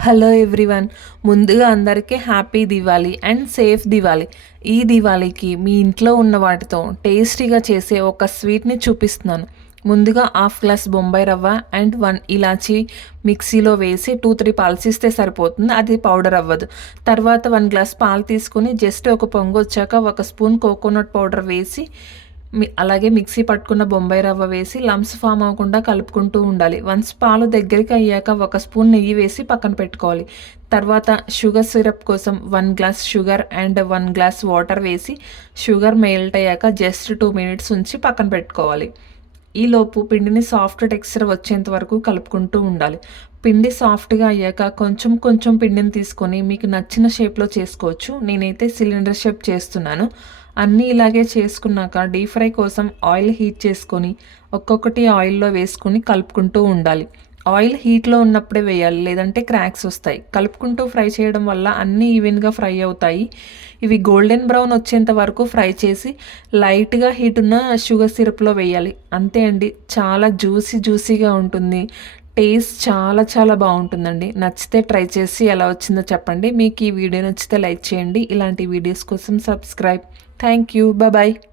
Hello everyone. ముందుగా అందరికీ happy Diwali and safe Diwali. ఈ దివాళీకి మీ ఇంట్లో ఉన్న వాటితో టేస్టీగా చేసే ఒక స్వీట్ని చూపిస్తున్నాను. ముందుగా హాఫ్ గ్లాస్ బొంబాయి రవ్వ అండ్ వన్ ఇలాచి మిక్సీలో వేసి టూ త్రీ పాల్స్ ఇస్తే సరిపోతుంది అది పౌడర్ అవ్వదు. తర్వాత వన్ గ్లాస్ పాలు తీసుకొని జస్ట్ ఒక పొంగు వచ్చాక ఒక స్పూన్ కోకోనట్ పౌడర్ వేసి అలాగే మిక్సీ పట్టుకున్న బొంబాయి రవ్వ వేసి లంప్స్ ఫామ్ అవ్వకుండా కలుపుకుంటూ ఉండాలి. వన్స్ పాలు దగ్గరికి అయ్యాక ఒక స్పూన్ నెయ్యి వేసి పక్కన పెట్టుకోవాలి. తర్వాత షుగర్ సిరప్ కోసం one glass sugar and one glass water వేసి షుగర్ మెల్ట్ అయ్యాక జస్ట్ టూ మినిట్స్ ఉంచి పక్కన పెట్టుకోవాలి. ఈలోపు పిండిని సాఫ్ట్ టెక్స్చర్ వచ్చేంత వరకు కలుపుకుంటూ ఉండాలి. పిండి సాఫ్ట్గా అయ్యాక కొంచెం కొంచెం పిండిని తీసుకొని మీకు నచ్చిన షేప్లో చేసుకోవచ్చు. నేనైతే సిలిండర్ షేప్ చేస్తున్నాను. అన్నీ ఇలాగే చేసుకున్నాక డీప్ ఫ్రై కోసం ఆయిల్ హీట్ చేసుకొని ఒక్కొక్కటి ఆయిల్లో వేసుకొని కలుపుకుంటూ ఉండాలి. ఆయిల్ హీట్లో ఉన్నప్పుడే వేయాలి లేదంటే క్రాక్స్ వస్తాయి. కలుపుకుంటూ ఫ్రై చేయడం వల్ల అన్నీ ఈవెన్గా ఫ్రై అవుతాయి. ఇవి గోల్డెన్ బ్రౌన్ వచ్చేంత వరకు ఫ్రై చేసి లైట్గా హీట్ ఉన్న షుగర్ సిరప్లో వేయాలి. అంతే అండి చాలా జ్యూసీ జ్యూసీగా ఉంటుంది. టేస్ట్ చాలా చాలా బాగుంటుందండి. నచ్చితే ట్రై చేసి ఎలా వచ్చిందో చెప్పండి. మీకు ఈ వీడియో నచ్చితే లైక్ చేయండి. ఇలాంటి వీడియోస్ కోసం subscribe Thank you. Bye bye.